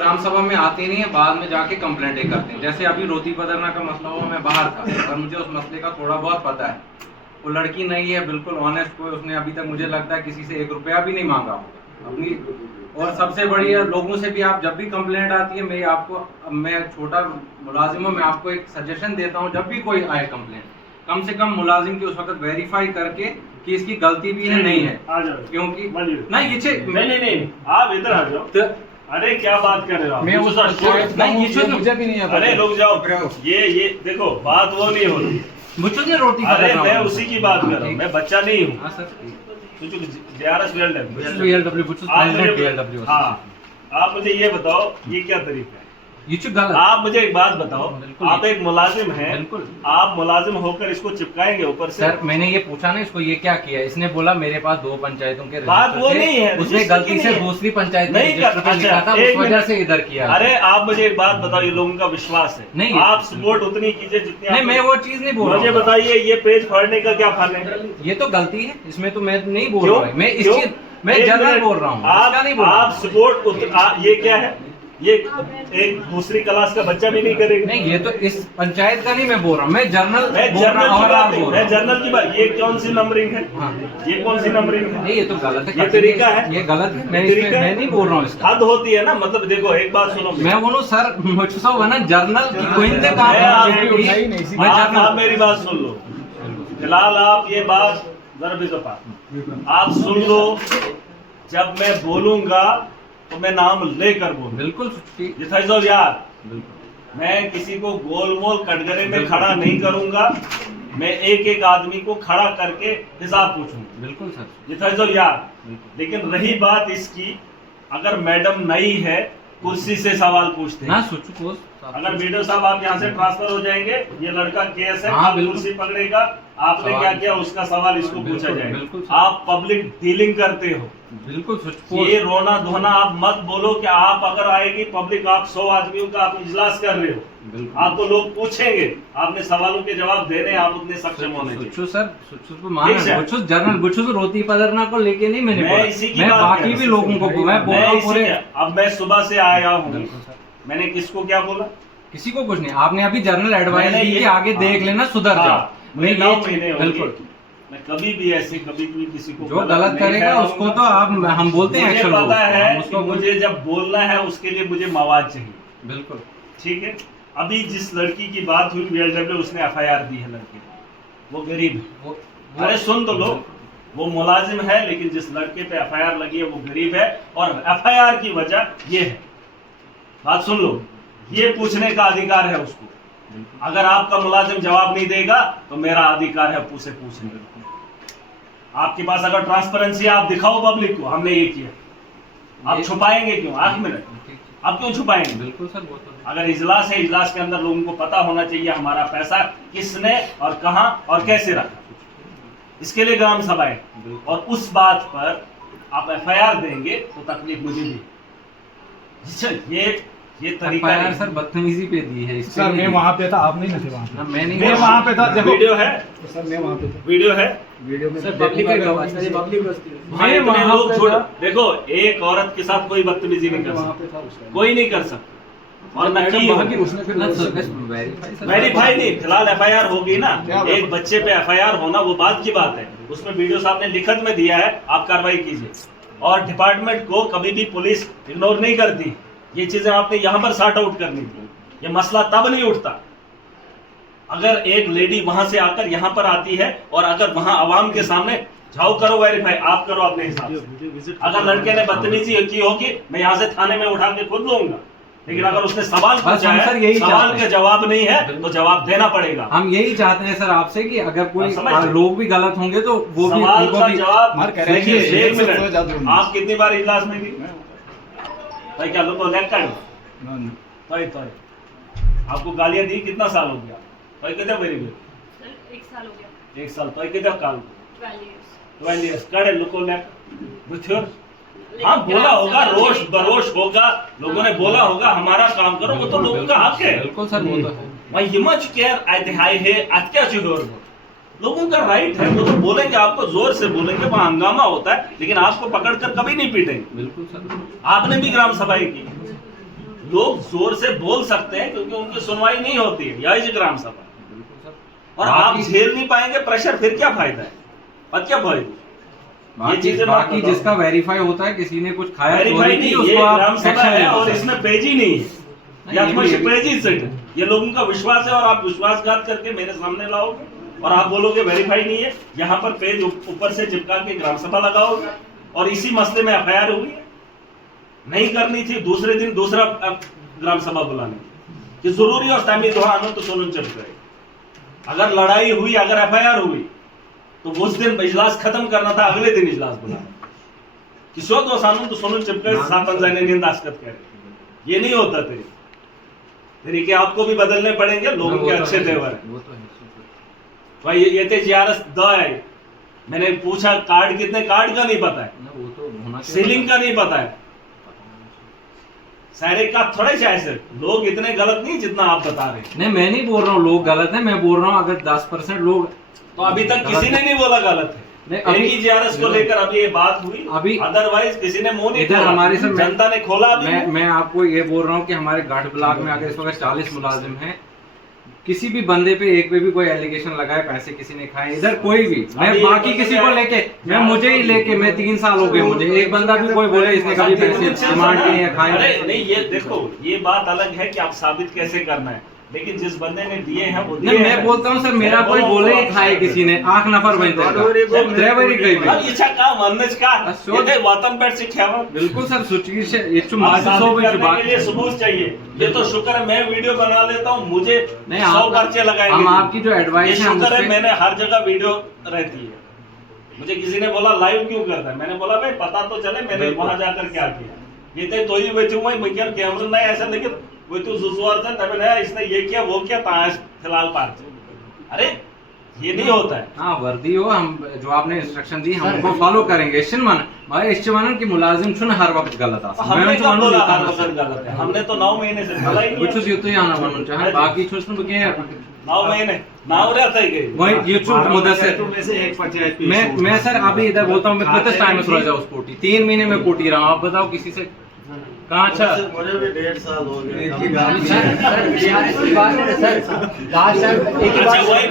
ग्राम सभा में आते नहीं है, बाद में जाके कंप्लेंटें करते हैं। जैसे अभी रोती पदरना का मसला हुआ, मैं बाहर था और मुझे उस मसले का थोड़ा बहुत पता है। वो लड़की नहीं है, बिल्कुल ऑनेस्ट, कोई उसने अभी तक मुझे लगता है किसी से 1 रुपया भी नहीं मांगा होगा अपनी। और सबसे बड़ी है, लोगों से भी आप जब भी कंप्लेंट आती है, मैं छोटा मुलाजिम हूँ, मैं आपको एक सजेशन देता हूँ, जब भी कोई आए कंप्लेंट, कम से कम मुलाजिम की उस वक्त वेरीफाई करके कि इसकी गलती भी है नहीं है, क्योंकि नहीं नहीं आप इधर आ जाओ। अरे क्या बात कर रहे हो आप? मैं मुझे भी नहीं। अरे रुक जाओ, ये देखो बात वो नहीं होती मुझे रोटी। अरे मैं उसी की बात कर रहा हूँ, मैं बच्चा नहीं हूँ। हाँ, आप मुझे ये बताओ, ये क्या तरीका है? ये गलत। आप मुझे एक बात बताओ, आप एक मुलाजिम हैं, बिल्कुल आप मुलाजिम होकर इसको चिपकाएंगे ऊपर से? सर मैंने ये पूछा ना इसको, ये क्या किया? इसने बोला मेरे पास 2 पंचायतों के बात वो नहीं है, उसने गलती से दूसरी पंचायत नहीं लिखा था, उस वजह से इधर किया। अरे आप मुझे एक बात बताओ, ये लोगों का विश्वास है, नहीं आप सपोर्ट उतनी कीजिए जितनी। नहीं, मैं वो चीज नहीं बोल रहा। मुझे बताइए, ये पेज फाड़ने का क्या फल है? ये तो गलती है, इसमें तो मैं नहीं बोल रहा हूँ, मैं इस चीज मैं जनरल बोल रहा हूँ, आप सपोर्ट ये क्या है? ये एक दूसरी क्लास का बच्चा भी नहीं करेगा। नहीं, ये तो इस पंचायत का नहीं मैं बोल रहा हूँ, मैं जर्नल मैं जर्नल की बात। ये कौन सी नंबरिंग है? हाँ। ये कौन सी नंबरिंग है? नहीं, ये तो गलत है, ये तरीका है, ये गलत है। मैं नहीं बोल रहा हूँ, इसका हद होती है ना। मतलब देखो, एक बात सुनो, मैं बोलूँ सर, मुझसे हुआ ना जर्नल की कोई आप मेरी बात सुन लो। फिलहाल आप ये बात आप सुन लो, जब मैं बोलूंगा तो मैं नाम लेकर बोलूं। बिल्कुल यार, मैं किसी को गोलमोल कटघरे में खड़ा नहीं करूंगा, मैं एक एक आदमी को खड़ा करके हिसाब पूछूंगा। बिल्कुल सर यार। लेकिन रही बात इसकी, अगर मैडम नई है, कुर्सी से सवाल पूछते हैं। अगर वीडियो साहब आप यहाँ से ट्रांसफर हो जाएंगे, ये लड़का केस है, आप कुर्सी पकड़ेगा, आपने क्या किया उसका सवाल इसको पूछा जाएगा। आप पब्लिक डीलिंग करते हो, बिल्कुल ये रोना धोना आप मत बोलो कि आप अगर आएगी पब्लिक, आप 100 आदमियों का आप इजलास कर रहे हो, आपको लोग पूछेंगे, आपने सवालों के जवाब देने, आप उतने सक्षम होने चाहिए। जर्नल रोती पदरना को लेके नहीं मैं इसी की बात बाकी भी लोगों को मैं बोल रहा हूँ। अब मैं सुबह से आया हूँ, मैंने किसको क्या बोला? किसी को कुछ नहीं। आपने अभी जर्नल एडवाइस दी कि आगे देख लेना, सुधर जाओ। बिल्कुल, मैं कभी भी ऐसे कभी भी किसी को जो गलत करेगा उसको तो हम बोलते हैं एक्शन। पता है कि मुझे जब बोलना है उसके लिए मुझे मवाद चाहिए। बिल्कुल ठीक है। अभी जिस लड़की की बात हुई VLW, उसने FIR दी है लड़के, वो गरीब है। अरे सुन तो लो, वो मुलाजिम है, लेकिन जिस लड़के पे FIR लगी है वो गरीब है, और FIR की वजह ये है। बात सुन लो, ये पूछने का अधिकार है उसको। अगर आपका मुलाजिम जवाब नहीं देगा तो मेरा अधिकार है उसे पूछने का। आपके पास अगर ट्रांसपेरेंसी, आप दिखाओ पब्लिक को हमने ये किया, आप छुपाएंगे क्यों? आंख में आप क्यों छुपाएंगे? बिल्कुल सर, वो तो अगर इजलास है, इजलास के अंदर लोगों को पता होना चाहिए हमारा पैसा किसने और कहां और कैसे रखा। इसके लिए ग्राम सभा है, और उस बात पर आप FIR देंगे तो तकलीफ मुझे भी। ये तरीका है सर, बदतमीजी पे दी है सर। मैं वहाँ पे था, आप नहीं थे वहाँ पे। मैं वहाँ पे था। वीडियो है सर, मैं वहाँ पे था। वीडियो है में सर, पब्लिक लोग छोड़। देखो, एक औरत के साथ कोई बदतमीजी नहीं कर सकता, कोई नहीं कर सकता। और वेरीफाई नहीं, फिलहाल FIR होगी ना। एक बच्चे पे FIR होना वो बात की बात है, उसमें वीडियो साहब ने लिखत में दिया है, आप कार्रवाई कीजिए। और डिपार्टमेंट को कभी भी पुलिस इग्नोर नहीं करती। ये चीजें आपने यहाँ पर सॉर्ट आउट करनी थी। ये मसला तब नहीं उठता अगर एक लेडी वहां से आकर यहाँ पर आती है, और अगर वहां आवाम के सामने जाओ करो वेरीफाई, आप करो अपने हिसाब से। अगर लड़के ने बदतमीजी की होगी, मैं यहाँ से थाने में उठा के खुद लूंगा। लेकिन अगर उसने सवाल पूछा है, सवाल का जवाब नहीं है, तो जवाब देना पड़ेगा। हम यही चाहते हैं सर आपसे कि अगर कोई लोग भी गलत होंगे तो वो भी सवाल का जवाब। देखिए, एक मिनट, आप कितनी बार इजलास में गए भाई? क्या लोग आपको गालियां दी? कितना साल हो गया? तो कितने मेरी 1 साल हो गया। 1 साल तो कितने काल? 12 years कड़े लोगों ने हाँ बोला होगा, रोष बरोश होगा, लोगों ने बोला होगा हमारा काम करो, वो तो लोगों का हक है। बिल्कुल सर, वो तो है। मैं यमच केयर अध्याय है अत्या चुगोर, लोगों का राइट है, वो तो बोलेंगे, आपको जोर से बोलेंगे, वहाँ हंगामा होता है, लेकिन आपको पकड़कर कभी नहीं पीटेंगे। बिल्कुल सर, आपने भी ग्राम सभा की, लोग जोर से बोल सकते हैं क्योंकि उनकी सुनवाई नहीं होती है, यही ग्राम सभा। और आप झेल नहीं पाएंगे प्रेशर, फिर क्या फायदा है, और क्या फायदा? ये चीजें बाकी जिसका वेरीफाई होता है, किसी ने कुछ खाया वेरीफाई नहीं, ये ग्राम सभा है और इसमें पेज ही नहीं है, या पेज ही सेट है। ये लोगों का विश्वास है और आप विश्वासघात करके मेरे सामने लाओगे और आप बोलोगे वेरीफाई नहीं है, यहाँ पर पेज ऊपर से चिपका के ग्राम सभा लगाओगे और इसी मसले में एफआईआर हुई है। नहीं करनी थी, दूसरे दिन दूसरा ग्राम सभा बुलाने कि जरूरी और तामीर आनो तो सुनन चल गए। अगर लड़ाई हुई, अगर एफआईआर हुई तो उस दिन इजलास खत्म करना था, अगले दिन इजलास बुलाना कि शो दो सानून तो सुनन चिपके सापन जाने नींद आस्कत करे। ये नहीं होता तरीके आपको भी बदलने पड़ेंगे, लोगों के अच्छे तेवर है। भाई ये तो जीआरएस द है, मैंने पूछा कार्ड कितने, कार्ड का नहीं पता है, सीलिंग का नहीं पता है, सारे का थोड़े चाहे। लोग इतने गलत नहीं जितना आप बता रहे हैं। नहीं, मैं नहीं बोल रहा हूँ लोग गलत है, मैं बोल रहा हूँ अगर 10% लोग, तो अभी तक किसी ने नहीं बोला गलत है। एक ही जीआरएस को लेकर अभी ये बात हुई, अभी अदरवाइज किसी ने मुंह नहीं इधर खोला। हमारे से जनता ने खोला। अभी मैं आपको ये बोल रहा हूँ कि हमारे घाट ब्लॉक में अगर इस वक्त 40 मुलाजिम हैं, किसी भी बंदे पे एक पे भी कोई एलिगेशन लगाए पैसे किसी ने खाए, इधर कोई भी, मैं बाकी किसी को लेके, मैं मुझे ही लेके, मैं 3 साल हो गए मुझे, एक बंदा भी कोई बोले इसने कभी पैसे डिमांड किए या खाए। अरे नहीं, ये देखो ये बात अलग है कि आप साबित कैसे करना है, लेकिन जिस बंदे ने दिए हैं वो दिए हैं। मैं बोलता हूँ सर, मेरा कोई बोले ही खाए किसी ने, 8 नफर ड्राइवरी इच्छा का मनज का ये वतन पर सिखावा। बिल्कुल सर, सबूत चाहिए। ये तो शुक्र है मैं वीडियो बना लेता हूँ, मुझे नहीं 100 पर्चे लगाएंगे। हम आपकी जो एडवाइस है, शुक्र है मैंने हर जगह वीडियो रहती है। मुझे किसी ने बोला लाइव क्यों करता है, मैंने बोला भाई पता तो चले मैंने वहां जाकर क्या किया। ये तो ही बैठी हूँ मैं कैमरा नहीं ऐसा, लेकिन वो तो इसने ये किया वो किया ताश फिलहाल पार्टी। अरे ये नहीं होता है। हाँ, वर्दी हो, हम जो आपने इंस्ट्रक्शन दी हम उनको फॉलो करेंगे। की मुलाजिम छुन हर वक्त गलत आ, हमने कब बोला हर वक्त गलत है? हमने तो 9 महीने से बोला ही नहीं। कुछ ये तो यहाँ बनना चाहिए, बाकी कुछ तो क्या है 9 महीने नाव रहता है वही यूट्यूब मुद्दे मैं सर अभी इधर बोलता हूँ, मैं कितना टाइम में सुना जाऊँ उस कोटी, 3 महीने में कोटी रहा हूँ। आप बताओ किसी से कहाँ? अच्छा मुझे भी 1.5 साल हो गए। अच्छा वही